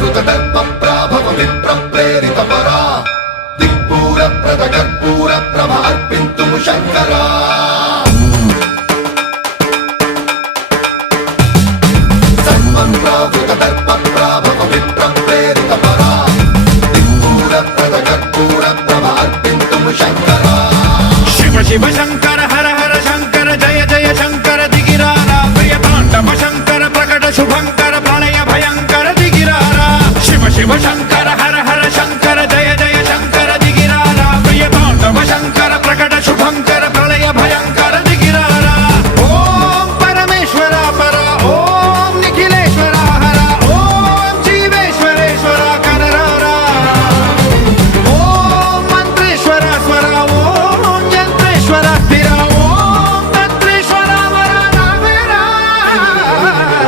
दर्पप्राभव विप्रप्रेरितपरा दिक्पूरप्रदकर्पूरप्रभ अर्पिन्तुं शङ्करा सर्वं प्रावृतदर्पप्राभव विप्रप्रेरितपरा दिक्पूरप्रदकर्पूरप्रभ अर्पिन्तुं शङ्करा शिव शिव शङ्कर हर हर शङ्कर जय जय शङ्कर दिगिरारा प्रिय ताण्डव शङ्कर प्रकट शुभङ्कर प्रलय भयङ्कर दिगिरारा शिव शिव शङ्कर